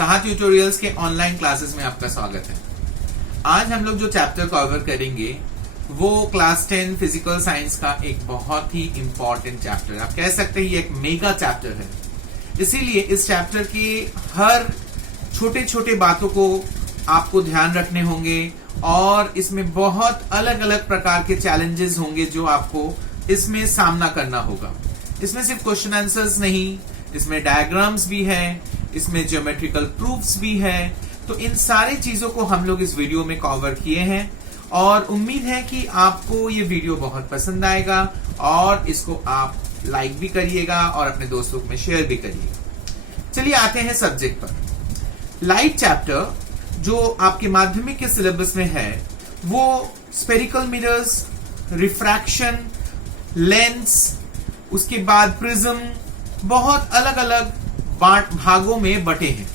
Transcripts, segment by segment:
Saha tutorials के online classes में आपका स्वागत है। आज हम लोग जो चैप्टर कवर करेंगे वो क्लास 10 फिजिकल साइंस का एक बहुत ही इंपॉर्टेंट चैप्टर है। आप कह सकते हैं ये एक मेगा चैप्टर है, इसीलिए इस चैप्टर की हर छोटे छोटे बातों को आपको ध्यान रखने होंगे और इसमें बहुत अलग अलग प्रकार के चैलेंजेस होंगे जो आपको इसमें सामना करना होगा। इसमें सिर्फ क्वेश्चन आंसर्स नहीं, इसमें डायग्राम्स भी है, इसमें ज्योमेट्रिकल प्रूफ्स भी है। तो इन सारी चीजों को हम लोग इस वीडियो में कवर किए हैं और उम्मीद है कि आपको ये वीडियो बहुत पसंद आएगा और इसको आप लाइक भी करिएगा और अपने दोस्तों में शेयर भी करिएगा। चलिए आते हैं सब्जेक्ट पर। लाइट चैप्टर जो आपके माध्यमिक के सिलेबस में है वो स्फेरिकल मिरर्स, रिफ्रैक्शन, लेंस, उसके बाद प्रिज्म, बहुत अलग अलग भागों में बटे हैं।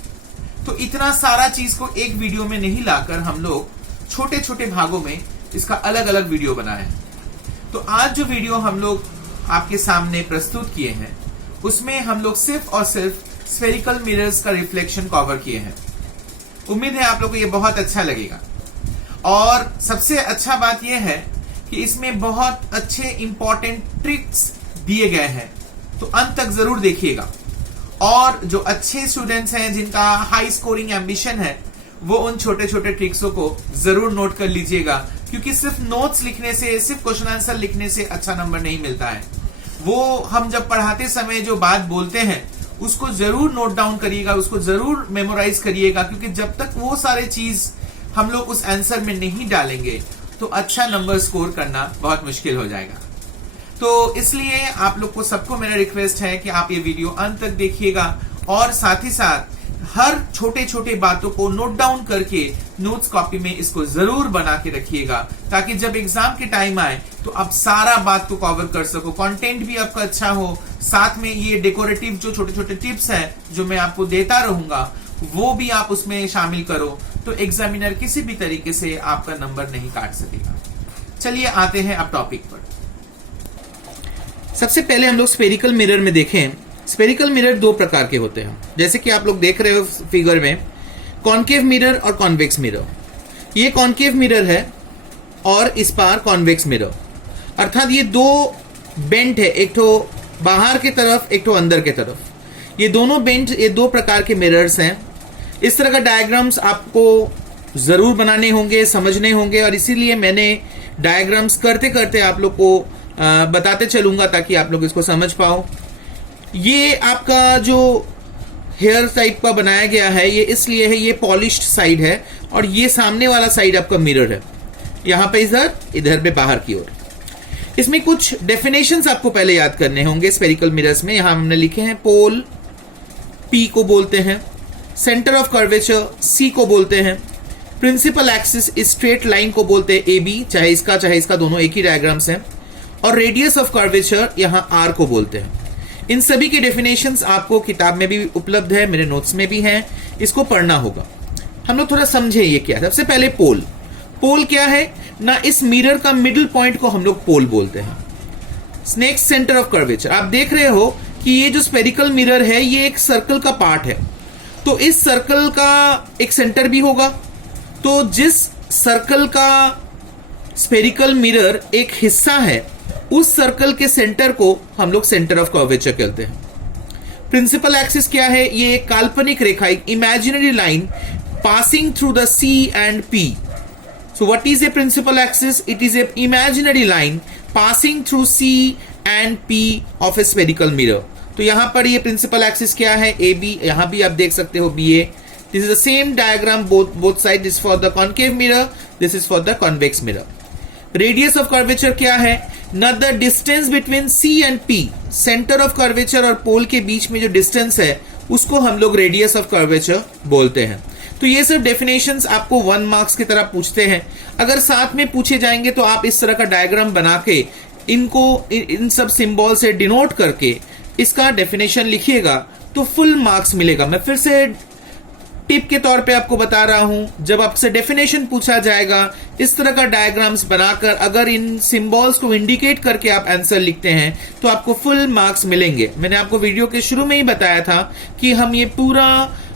तो इतना सारा चीज को एक वीडियो में नहीं लाकर हम लोग छोटे छोटे भागों में इसका अलग अलग वीडियो बनाए हैं। तो आज जो वीडियो हम लोग आपके सामने प्रस्तुत किए हैं उसमें हम लोग सिर्फ और सिर्फ स्फेरिकल मिरर्स का रिफ्लेक्शन कवर किए हैं। उम्मीद है आप लोग को ये बहुत अच्छा लगेगा और सबसे अच्छा बात यह है कि इसमें बहुत अच्छे इंपॉर्टेंट ट्रिक्स दिए गए हैं, तो अंत तक जरूर देखिएगा। और जो अच्छे स्टूडेंट्स हैं जिनका हाई स्कोरिंग एम्बिशन है वो उन छोटे छोटे ट्रिक्सों को जरूर नोट कर लीजिएगा, क्योंकि सिर्फ नोट्स लिखने से, सिर्फ क्वेश्चन आंसर लिखने से अच्छा नंबर नहीं मिलता है। वो हम जब पढ़ाते समय जो बात बोलते हैं उसको जरूर नोट डाउन करिएगा, उसको जरूर मेमोराइज करिएगा, क्योंकि जब तक वो सारे चीज हम लोग उस आंसर में नहीं डालेंगे तो अच्छा नंबर स्कोर करना बहुत मुश्किल हो जाएगा। तो इसलिए आप लोग को सबको मेरा रिक्वेस्ट है कि आप ये वीडियो अंत तक देखिएगा और साथ ही साथ हर छोटे छोटे बातों को नोट डाउन करके नोट्स कॉपी में इसको जरूर बना के रखिएगा, ताकि जब एग्जाम के टाइम आए तो आप सारा बात को कवर कर सको, कंटेंट भी आपका अच्छा हो, साथ में ये डेकोरेटिव जो छोटे छोटे टिप्स है जो मैं आपको देता रहूंगा वो भी आप उसमें शामिल करो, तो एग्जामिनर किसी भी तरीके से आपका नंबर नहीं काट सकेगा। चलिए आते हैं अब टॉपिक पर। सबसे पहले हम लोग स्फेरिकल मिरर में देखें। स्फेरिकल मिरर दो प्रकार के होते हैं, जैसे कि आप लोग देख रहे हो फिगर में, कॉन्केव मिरर और कॉन्वेक्स मिरर। ये कॉन्केव मिरर है और इस पार कॉन्वेक्स मिरर, अर्थात ये दो बेंट है, एक तो बाहर की तरफ, एक तो अंदर की तरफ। ये दोनों बेंट, ये दो प्रकार के मिरर्स हैं। इस तरह का डायग्राम्स आपको जरूर बनाने होंगे, समझने होंगे, और इसीलिए मैंने डायग्राम्स करते करते आप लोग को बताते चलूंगा ताकि आप लोग इसको समझ पाओ। ये आपका जो हेयर टाइप का बनाया गया है ये इसलिए है, ये पॉलिश्ड साइड है और ये सामने वाला साइड आपका मिरर है, यहां पे इधर पे बाहर की ओर। इसमें कुछ डेफिनेशंस आपको पहले याद करने होंगे स्फेरिकल मिरर्स में। यहां हमने लिखे हैं पोल पी को बोलते हैं, सेंटर ऑफ कर्वेचर सी को बोलते हैं, प्रिंसिपल एक्सिस स्ट्रेट लाइन को बोलते हैं ए बी, चाहे इसका दोनों एक ही डायग्राम्स हैं, और रेडियस ऑफ कर्वेचर यहां आर को बोलते हैं। इन सभी के डेफिनेशंस आपको किताब में भी उपलब्ध है, मेरे नोट्स में भी हैं, इसको पढ़ना होगा। हम लोग थोड़ा समझे ये क्या है। सबसे पहले पोल क्या है ना, इस मिरर का मिडिल पॉइंट को हम लोग पोल बोलते हैं। नेक्स्ट सेंटर ऑफ कर्वेचर, आप देख रहे हो कि ये जो स्फेरिकल मिरर है ये एक सर्कल का पार्ट है, तो इस सर्कल का एक सेंटर भी होगा। तो जिस सर्कल का स्फेरिकल मिरर एक हिस्सा है उस सर्कल के सेंटर को हम लोग सेंटर ऑफ कर्वेचर कहते हैं। प्रिंसिपल एक्सिस क्या है, ये एक काल्पनिक रेखा, एक imaginary line passing through the C and P. So what is a principal axis? It is a imaginary line passing through C and P of a spherical mirror. तो यहां पर ये प्रिंसिपल एक्सिस क्या है, ए बी, यहां भी आप देख सकते हो B A. This is the same diagram both side, this for the concave mirror, this is for the convex mirror. Radius of curvature क्या है ना, the distance between C and P, centre of curvature और pole के बीच में जो distance है उसको हम लोग रेडियस ऑफ कर्वेचर बोलते हैं। तो ये सब डेफिनेशंस आपको 1 मार्क्स की तरह पूछते हैं। अगर साथ में पूछे जाएंगे तो आप इस तरह का डायग्राम बना के इनको इन सब सिंबल से डिनोट करके इसका डेफिनेशन लिखिएगा तो फुल मार्क्स मिलेगा। मैं फिर से टिप के तौर पे आपको बता रहा हूं, जब आपसे डेफिनेशन पूछा जाएगा इस तरह का डायग्राम्स बनाकर अगर इन सिंबल्स को इंडिकेट करके आप आंसर लिखते हैं तो आपको फुल मार्क्स मिलेंगे। मैंने आपको वीडियो के शुरू में ही बताया था कि हम ये पूरा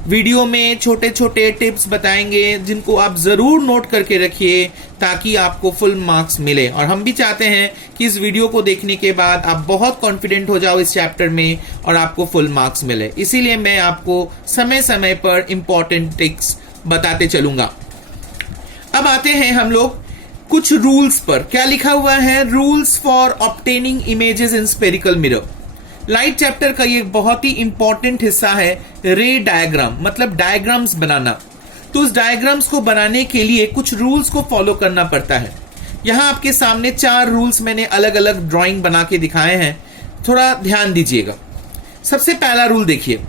वीडियो में छोटे छोटे टिप्स बताएंगे जिनको आप जरूर नोट करके रखिए ताकि आपको फुल मार्क्स मिले। और हम भी चाहते हैं कि इस वीडियो को देखने के बाद आप बहुत कॉन्फिडेंट हो जाओ इस चैप्टर में और आपको फुल मार्क्स मिले। इसीलिए मैं आपको समय समय पर इंपॉर्टेंट ट्रिक्स बताते चलूंगा। अब आते हैं हम लोग कुछ रूल्स पर। क्या लिखा हुआ है? Rules for obtaining images in spherical mirror. Light chapter का ये बहुत ही इंपॉर्टेंट हिस्सा है रे डायग्राम, मतलब डायग्राम्स बनाना। तो उस डायग्राम्स को बनाने के लिए कुछ रूल्स को फॉलो करना पड़ता है। यहां आपके सामने 4 रूल्स मैंने अलग अलग ड्राइंग बना के दिखाए हैं, थोड़ा ध्यान दीजिएगा। सबसे पहला रूल देखिए,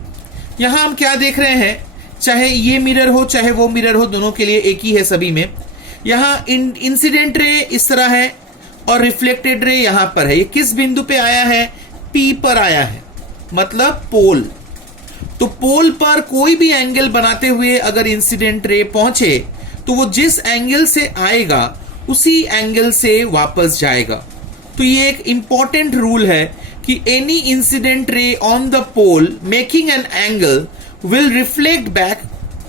यहां हम क्या देख रहे हैं, चाहे ये मिरर हो चाहे वो मिरर हो, दोनों के लिए एक ही है सभी में। यहां इंसिडेंट रे इस तरह है और रिफ्लेक्टेड रे यहां पर है। ये किस बिंदु पे आया है? P पर आया है, मतलब पोल। तो पोल पर कोई भी एंगल बनाते हुए अगर इंसिडेंट रे पहुंचे तो वो जिस एंगल से आएगा उसी एंगल से वापस जाएगा। तो ये एक इंपॉर्टेंट रूल है कि any incident ray on the pole making an angle will reflect back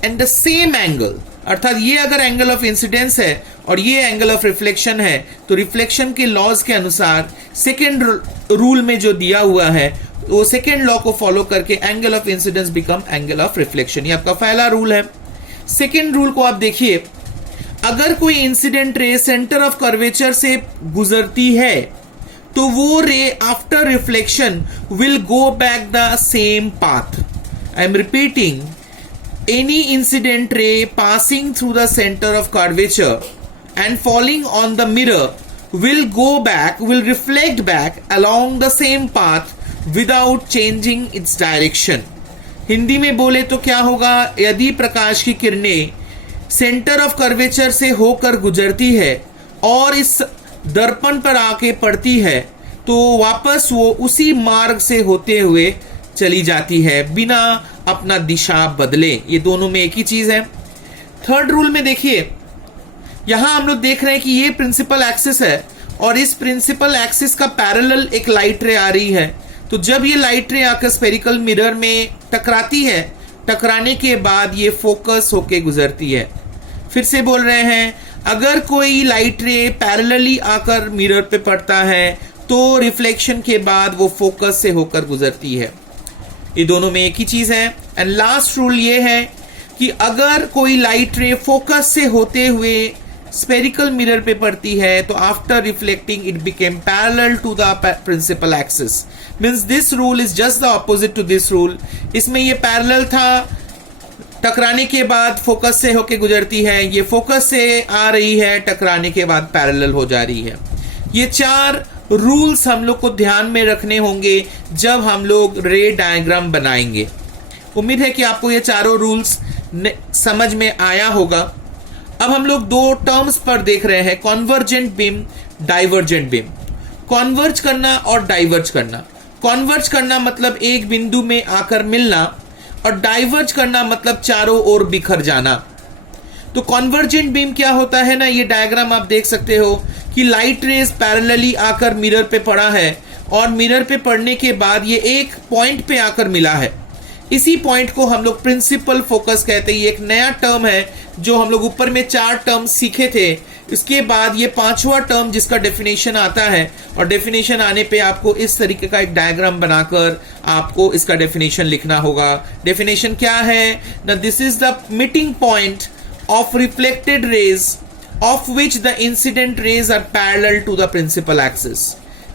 and the same angle. अर्थात ये अगर एंगल ऑफ इंसिडेंस है और ये एंगल ऑफ रिफ्लेक्शन है तो रिफ्लेक्शन के लॉज के अनुसार सेकेंड रूल में जो दिया हुआ है वो सेकेंड लॉ को फॉलो करके angle of incidence become angle of reflection. ये आपका पहला रूल है। सेकेंड रूल को आप देखिए, अगर कोई incident ray centre of curvature से गुजरती है तो वो रे after reflection will go back the same path. I am repeating, any incident ray passing through the center of curvature and falling on the mirror will reflect back along the same path without changing its direction। Hindi में बोले तो क्या होगा? यदि प्रकाश की किरणें centre of curvature से होकर गुजरती है और इस दर्पण पर आके पड़ती है तो वापस वो उसी मार्ग से होते हुए चली जाती है बिना अपना दिशा बदले। ये दोनों में एक ही चीज है। थर्ड रूल में देखिए, यहां हम लोग देख रहे हैं कि ये प्रिंसिपल एक्सिस है और इस प्रिंसिपल एक्सिस का पैरेलल एक लाइट रे आ रही है। तो जब ये लाइट रे आकर स्फेरिकल मिरर में टकराती है, टकराने के बाद ये फोकस होके गुजरती है। फिर से बोल रहे हैं, अगर कोई लाइट रे पैरेलली आकर मिरर पे पड़ता है तो रिफ्लेक्शन के बाद वो फोकस से होकर गुजरती है। ये दोनों में एक ही चीज है। एंड लास्ट रूल ये है कि अगर कोई लाइट रे फोकस से होते हुए स्फेरिकल मिरर पे पड़ती है तो after reflecting it became parallel to the principal axis. Means this rule is just the opposite to this rule. इसमें ये पैरेलल था, टकराने के बाद फोकस से होके गुजरती है। ये फोकस से आ रही है, टकराने के बाद पैरेलल हो जा रही है। ये 4 रूल्स हम लोग को ध्यान में रखने होंगे जब हम लोग रे डायग्राम बनाएंगे। उम्मीद है कि आपको ये चारों रूल्स समझ में आया होगा। अब हम लोग 2 टर्म्स पर देख रहे हैं, convergent beam, divergent beam. Converge करना और डाइवर्ज करना। कॉन्वर्ज करना मतलब एक बिंदु में आकर मिलना और डाइवर्ज करना मतलब चारों ओर बिखर जाना। तो कॉन्वर्जेंट बीम क्या होता है ना, ये डायग्राम आप देख सकते हो कि लाइट रेज पैरेलली आकर मिरर पे पड़ा है और मिरर पे पड़ने के बाद ये एक पॉइंट पे आकर मिला है। इसी पॉइंट को हम लोग प्रिंसिपल फोकस कहते हैं। ये एक नया टर्म है जो हम लोग ऊपर में 4 टर्म सीखे थे। इसके बाद ये 5वां टर्म जिसका डेफिनेशन आता है और डेफिनेशन आने पे आपको इस तरीके का एक डायग्राम बनाकर आपको इसका डेफिनेशन लिखना होगा। डेफिनेशन क्या है ना, this is the meeting point of reflected rays of which the incident rays are parallel to the principal axis।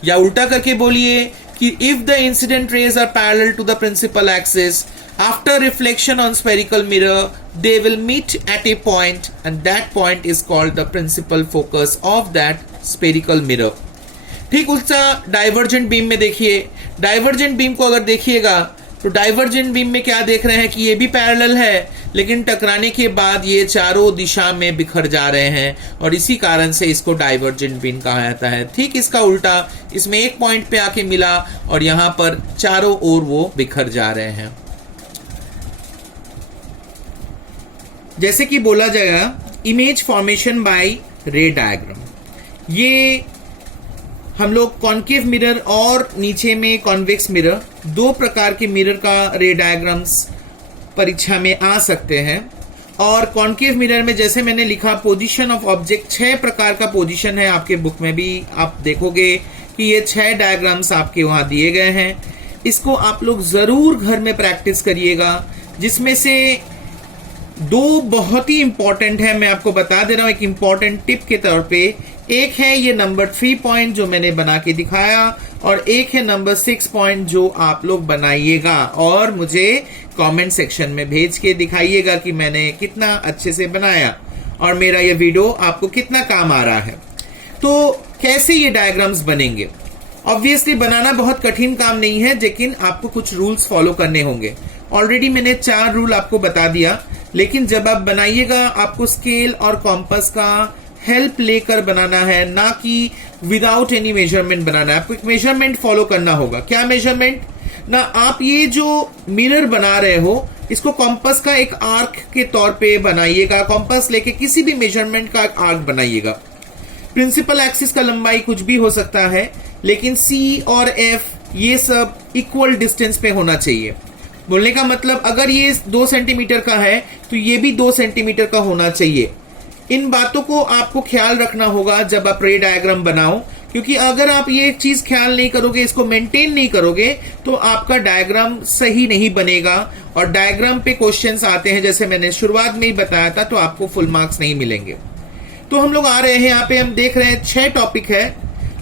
या उल्टा करके बोलिए कि if the incident rays are parallel to the principal axis after reflection on spherical mirror they will meet at a point and that point is called the principal focus of that spherical mirror। ठीक उल्टा divergent beam में देखिए, divergent beam को अगर देखिएगा तो divergent beam में क्या देख रहे हैं कि ये भी पैरेलल है लेकिन टकराने के बाद ये चारों दिशा में बिखर जा रहे हैं और इसी कारण से इसको डाइवर्जेंट बीम कहा जाता है। ठीक इसका उल्टा, इसमें एक पॉइंट पे आके मिला और यहां पर चारों ओर वो बिखर जा रहे हैं। जैसे कि बोला जाएगा इमेज फॉर्मेशन बाय रे डायग्राम, ये हम लोग कॉन्केव मिरर और नीचे में कॉन्वेक्स मिरर, 2 प्रकार के मिरर का रे डायग्राम्स परीक्षा में आ सकते हैं। और कॉन्केव मिरर में जैसे मैंने लिखा पोजीशन ऑफ ऑब्जेक्ट, 6 प्रकार का पोजीशन है। आपके बुक में भी आप देखोगे कि ये 6 डायग्राम्स आपके वहां दिए गए हैं। इसको आप लोग जरूर घर में प्रैक्टिस करिएगा, जिसमें से 2 बहुत ही इंपॉर्टेंट है, मैं आपको बता दे रहा हूं एक इंपॉर्टेंट टिप के तौर पे। एक है ये नंबर 3 पॉइंट जो मैंने बना के दिखाया, और एक है नंबर 6 पॉइंट जो आप लोग बनाइएगा और मुझे कमेंट सेक्शन में भेज के दिखाइएगा कि मैंने कितना अच्छे से बनाया और मेरा ये वीडियो आपको कितना काम आ रहा है। तो कैसे ये डायग्राम्स बनेंगे? ऑब्वियसली बनाना बहुत कठिन काम नहीं है, लेकिन आपको कुछ रूल्स फॉलो करने होंगे। ऑलरेडी मैंने 4 रूल आपको बता दिया, लेकिन जब आप बनाइएगा आपको स्केल और कॉम्पस का हेल्प लेकर बनाना है, ना कि विदाउट एनी मेजरमेंट बनाना है। आपको एक मेजरमेंट फॉलो करना होगा। क्या मेजरमेंट? ना आप ये जो मिरर बना रहे हो इसको कॉम्पस का एक आर्क के तौर पे बनाइएगा। कॉम्पस लेके किसी भी मेजरमेंट का एक आर्क बनाइएगा। प्रिंसिपल एक्सिस का लंबाई कुछ भी हो सकता है, लेकिन सी और एफ ये सब इक्वल डिस्टेंस पे होना चाहिए। बोलने का मतलब अगर ये 2 सेंटीमीटर का है तो ये भी 2 सेंटीमीटर का होना चाहिए। इन बातों को आपको ख्याल रखना होगा जब आप रे डायग्राम बनाओ, क्योंकि अगर आप ये चीज ख्याल नहीं करोगे, इसको मेंटेन नहीं करोगे, तो आपका डायग्राम सही नहीं बनेगा और डायग्राम पे क्वेश्चंस आते हैं, जैसे मैंने शुरुआत में ही बताया था, तो आपको फुल मार्क्स नहीं मिलेंगे। तो हम लोग आ रहे हैं यहाँ पे, हम देख रहे हैं 6 टॉपिक है।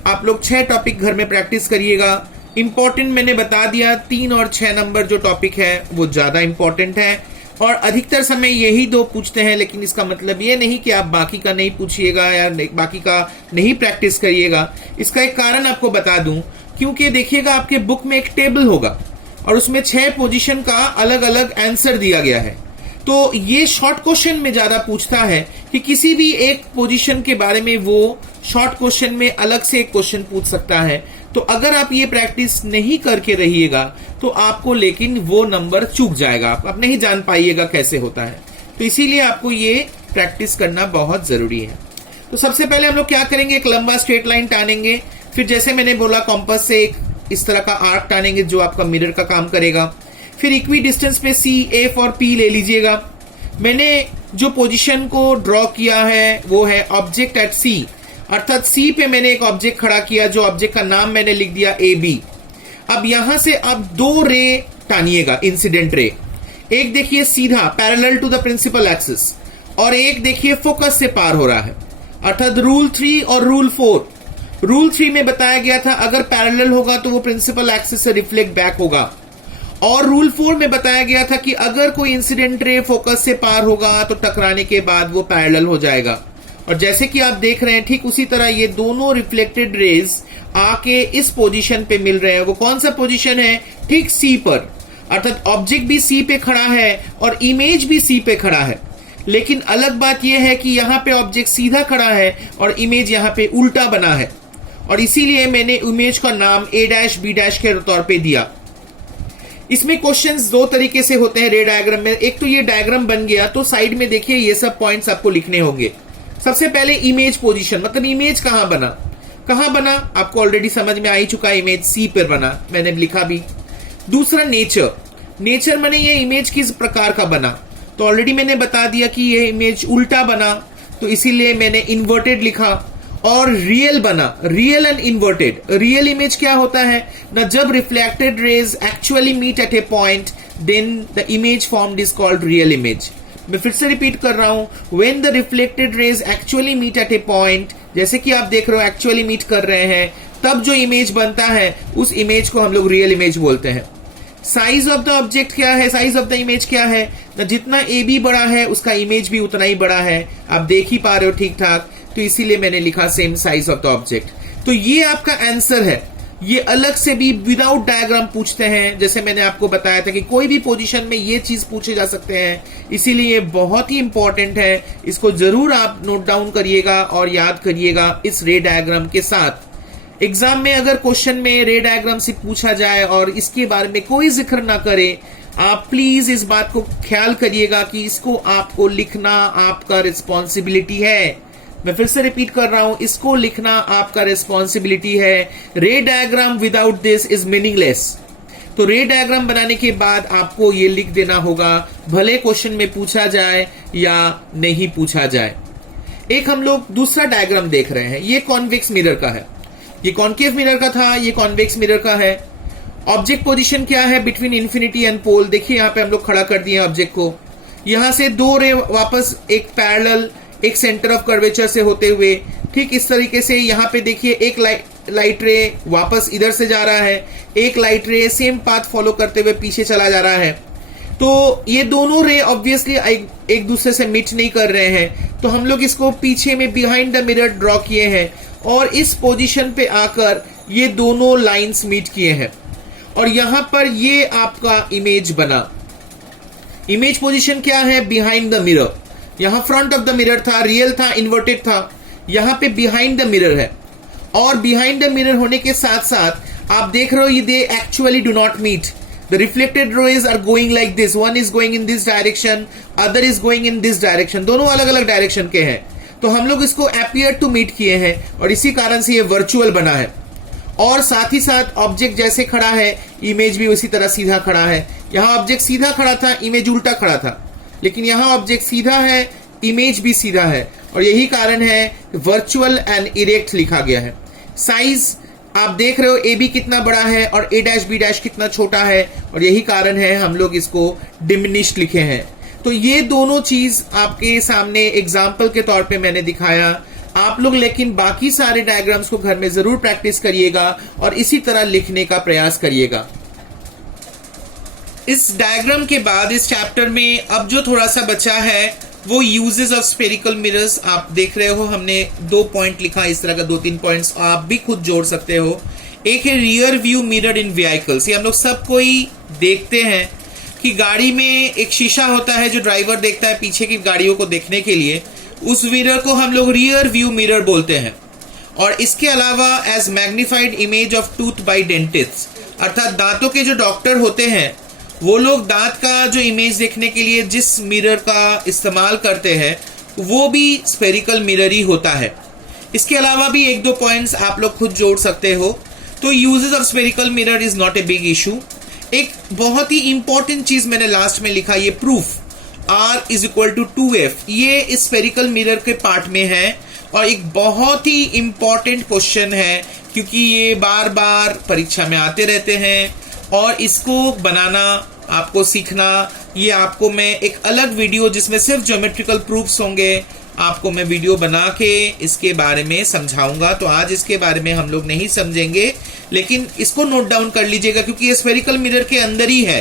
आप लोग 6 टॉपिक घर में प्रैक्टिस करिएगा। इंपॉर्टेंट मैंने बता दिया, 3 और 6 नंबर जो टॉपिक है वो ज्यादा इंपॉर्टेंट है और अधिकतर समय यही 2 पूछते हैं। लेकिन इसका मतलब ये नहीं कि आप बाकी का नहीं पूछिएगा या बाकी का नहीं प्रैक्टिस करिएगा। इसका एक कारण आपको बता दूं, क्योंकि देखिएगा आपके बुक में एक टेबल होगा और उसमें 6 पोजीशन का अलग अलग आंसर दिया गया है। तो ये शॉर्ट क्वेश्चन में ज्यादा पूछता है कि किसी भी एक पोजीशन के बारे में वो शॉर्ट क्वेश्चन में अलग से एक क्वेश्चन पूछ सकता है। तो अगर आप ये प्रैक्टिस नहीं करके रहिएगा तो आपको लेकिन वो नंबर चूक जाएगा, आप नहीं जान पाइएगा कैसे होता है। तो इसीलिए आपको ये प्रैक्टिस करना बहुत जरूरी है। तो सबसे पहले हम लोग क्या करेंगे, एक लंबा स्ट्रेट लाइन टानेंगे। फिर जैसे मैंने बोला कॉम्पस से एक इस तरह का आर्क टानेंगे जो आपका मिरर का काम करेगा। फिर इक्वी डिस्टेंस पे सी, एफ और पी ले लीजिएगा। मैंने जो पोजीशन को ड्रॉ किया है वो है ऑब्जेक्ट एट सी, अर्थात सी पे मैंने एक ऑब्जेक्ट खड़ा किया, जो ऑब्जेक्ट का नाम मैंने लिख दिया ए बी। अब यहां से आप 2 रे टानिएगा, इंसिडेंट रे। एक देखिए सीधा parallel to the principal axis और एक देखिए फोकस से पार हो रहा है, अर्थात रूल 3 और रूल 4। रूल 3 में बताया गया था अगर पैरेलल होगा तो वो प्रिंसिपल एक्सिस से रिफ्लेक्ट बैक होगा, और रूल 4 में बताया गया था कि अगर कोई इंसिडेंट रे फोकस से पार होगा तो टकराने के बाद वो पैरेलल हो जाएगा। और जैसे कि आप देख रहे हैं ठीक उसी तरह ये दोनों रिफ्लेक्टेड रेज आके इस पोजीशन पे मिल रहे हैं। वो कौन सा पोजीशन है? ठीक सी पर, अर्थात ऑब्जेक्ट भी सी पे खड़ा है और इमेज भी सी पे खड़ा है। लेकिन अलग बात यह है कि यहाँ पे ऑब्जेक्ट सीधा खड़ा है और इमेज यहाँ पे उल्टा बना है, और इसीलिए मैंने इमेज का नाम A' B' के तौर पे दिया। इसमें क्वेश्चंस 2 तरीके से होते हैं रे डायग्राम में। एक तो ये डायग्राम बन गया तो साइड में देखिए ये सब पॉइंट्स आपको लिखने होंगे। सबसे पहले इमेज पोजीशन, मतलब इमेज कहां बना आपको ऑलरेडी समझ में आ ही चुका है। इमेज सी पर बना, मैंने लिखा भी। दूसरा नेचर माने ये इमेज किस प्रकार का बना, तो ऑलरेडी मैंने बता दिया कि ये इमेज उल्टा बना, तो इसीलिए मैंने इन्वर्टेड लिखा। और रियल बना, real and inverted. Real image क्या होता है ना, जब reflected rays actually meet at a point then the image formed is called real image. मैं फिर से रिपीट कर रहा हूं, when the reflected rays actually meet at a point, जैसे कि आप देख रहे हो एक्चुअली मीट कर रहे हैं, तब जो इमेज बनता है उस इमेज को हम लोग रियल इमेज बोलते हैं। साइज ऑफ द ऑब्जेक्ट क्या है, साइज ऑफ द इमेज क्या है, जितना ए बी बड़ा है उसका इमेज भी उतना ही बड़ा है। आप देख ही पा रहे हो ठीक ठाक, तो इसीलिए मैंने लिखा same size of the object. तो ये आपका आंसर है। ये अलग से भी विदाउट डायग्राम पूछते हैं, जैसे मैंने आपको बताया था कि कोई भी पोजीशन में ये चीज पूछे जा सकते हैं, इसीलिए ये बहुत ही इंपॉर्टेंट है। इसको जरूर आप नोट डाउन करिएगा और याद करिएगा इस रे डायग्राम के साथ। एग्जाम में अगर क्वेश्चन में रे डायग्राम से पूछा जाए और इसके बारे में कोई जिक्र ना करे, आप प्लीज इस बात को ख्याल करिएगा कि इसको आपको लिखना आपका रिस्पॉन्सिबिलिटी है। मैं फिर से रिपीट कर रहा हूं, इसको लिखना आपका रिस्पॉन्सिबिलिटी है। रे diagram without this is meaningless. तो रे डायग्राम बनाने के बाद आपको ये लिख देना होगा, भले क्वेश्चन में पूछा जाए या नहीं पूछा जाए। एक हम लोग दूसरा डायग्राम देख रहे हैं, ये कॉन्वेक्स मिरर का है। ये कॉन्केव मिरर का था, ये कॉन्वेक्स मिरर का है। ऑब्जेक्ट पोजीशन क्या है बिटवीन इंफिनिटी एंड पोल। देखिए यहाँ पे हम लोग खड़ा कर दिए ऑब्जेक्ट को, यहां से दो रे वापस एक पैरेलल एक सेंटर ऑफ कर्वेचर से होते हुए ठीक इस तरीके से यहाँ पे देखिए एक लाइट रे वापस इधर से जा रहा है, एक लाइट रे सेम पाथ फॉलो करते हुए पीछे चला जा रहा है। तो ये दोनों रे ऑब्वियसली एक दूसरे से मीट नहीं कर रहे हैं, तो हम लोग इसको पीछे में बिहाइंड द मिरर ड्रॉ किए हैं और इस पोजीशन पे आकर ये दोनों लाइंस मीट किए हैं और यहां पर ये आपका इमेज बना। इमेज पोजीशन क्या है? Behind the mirror. यहां फ्रंट ऑफ द मिरर था, रियल था, इन्वर्टेड था, यहां पे बिहाइंड द मिरर है। और बिहाइंड द मिरर होने के साथ साथ आप देख रहे हो ये they actually do not meet. The reflected rays are going like this, one is going in this direction, other is going in this direction, दोनों अलग अलग डायरेक्शन के हैं। तो हम लोग इसको अपीयर टू मीट किए हैं और इसी कारण से ये वर्चुअल बना है। और साथ ही साथ ऑब्जेक्ट जैसे खड़ा है, इमेज भी उसी तरह सीधा खड़ा है। यहां ऑब्जेक्ट सीधा खड़ा था, इमेज उल्टा खड़ा था, लेकिन यहां ऑब्जेक्ट सीधा है, इमेज भी सीधा है और यही कारण है वर्चुअल एंड इरेक्ट लिखा गया है। साइज आप देख रहे हो ए बी कितना बड़ा है और ए डैश बी डैश कितना छोटा है और यही कारण है हम लोग इसको डिमिनिश्ड लिखे हैं। तो ये दोनों चीज आपके सामने एग्जाम्पल के तौर पे मैंने दिखाया। आप लोग लेकिन बाकी सारे डायग्राम्स को घर में जरूर प्रैक्टिस करिएगा और इसी तरह लिखने का प्रयास करिएगा। इस डायग्राम के बाद इस चैप्टर में अब जो थोड़ा सा बचा है वो यूजेस ऑफ स्फेरिकल मिरर्स। आप देख रहे हो हमने 2 पॉइंट लिखा, इस तरह का 2-3 पॉइंट्स आप भी खुद जोड़ सकते हो। एक है रियर व्यू मिरर इन व्हीकल्स। ये हम लोग सब कोई देखते हैं कि गाड़ी में एक शीशा होता है जो ड्राइवर देखता है पीछे की गाड़ियों को देखने के लिए, उस मिरर को हम लोग रियर व्यू मिरर बोलते हैं। और इसके अलावा as magnified image of tooth by dentist, अर्थात दांतों के जो डॉक्टर होते हैं वो लोग दांत का जो इमेज देखने के लिए जिस मिरर का इस्तेमाल करते हैं वो भी स्फेरिकल मिरर ही होता है। इसके अलावा भी 1-2 पॉइंट्स आप लोग खुद जोड़ सकते हो। तो uses of spherical mirror is not a big issue. एक बहुत ही इंपॉर्टेंट चीज मैंने लास्ट में लिखा, ये proof R is equal to 2F, ये इस स्फेरिकल मिरर के पार्ट में है और एक बहुत ही इंपॉर्टेंट क्वेश्चन है क्योंकि ये बार बार परीक्षा में आते रहते हैं और इसको बनाना आपको सीखना, ये आपको मैं एक अलग वीडियो जिसमें सिर्फ ज्योमेट्रिकल प्रूफ्स होंगे आपको मैं वीडियो बना के इसके बारे में समझाऊंगा। तो आज इसके बारे में हम लोग नहीं समझेंगे, लेकिन इसको नोट डाउन कर लीजिएगा क्योंकि ये स्फेरिकल मिरर के अंदर ही है।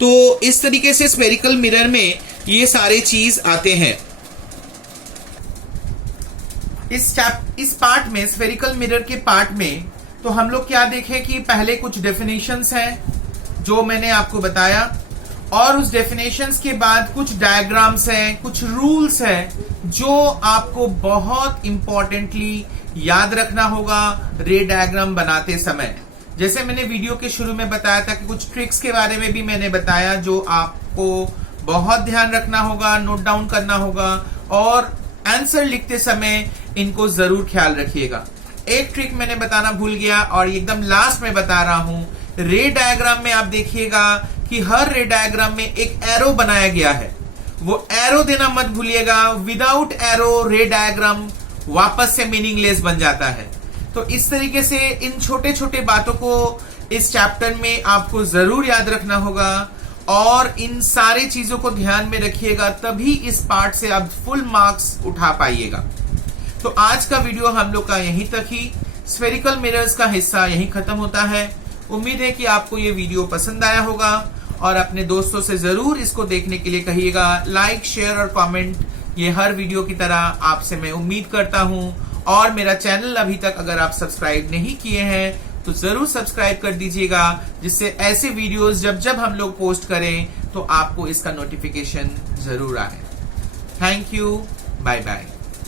तो इस तरीके से स्फेरिकल मिरर में ये सारे चीज आते हैं। इस पार्ट में, स्फेरिकल मिरर के पार्ट में, तो हम लोग क्या देखें कि पहले कुछ डेफिनेशंस हैं जो मैंने आपको बताया और उस डेफिनेशंस के बाद कुछ डायग्राम्स हैं, कुछ रूल्स हैं जो आपको बहुत इंपॉर्टेंटली याद रखना होगा रे डायग्राम बनाते समय। जैसे मैंने वीडियो के शुरू में बताया था कि कुछ ट्रिक्स के बारे में भी मैंने बताया जो आपको बहुत ध्यान रखना होगा, नोट डाउन करना होगा और आंसर लिखते समय इनको जरूर ख्याल रखिएगा। एक ट्रिक मैंने बताना भूल गया और एकदम लास्ट में बता रहा हूं। रे डायग्राम में आप देखिएगा कि हर रे डायग्राम में एक एरो बनाया गया है, वो एरो देना मत भूलिएगा। विदाउट एरो रे डायग्राम वापस से मीनिंगलेस बन जाता है। तो इस तरीके से इन छोटे छोटे बातों को इस चैप्टर में आपको जरूर याद रखना होगा और इन सारी चीजों को ध्यान में रखिएगा, तभी इस पार्ट से आप फुल मार्क्स उठा पाइएगा। तो आज का वीडियो हम लोग का यहीं तक ही, स्फेरिकल मिरर्स का हिस्सा यहीं खत्म होता है। उम्मीद है कि आपको ये वीडियो पसंद आया होगा और अपने दोस्तों से जरूर इसको देखने के लिए कहिएगा। लाइक, शेयर और कमेंट ये हर वीडियो की तरह आपसे मैं उम्मीद करता हूं। और मेरा चैनल अभी तक अगर आप सब्सक्राइब नहीं किए हैं तो जरूर सब्सक्राइब कर दीजिएगा, जिससे ऐसे वीडियोस जब जब हम लोग पोस्ट करें तो आपको इसका नोटिफिकेशन जरूर आए। Thank you, bye bye.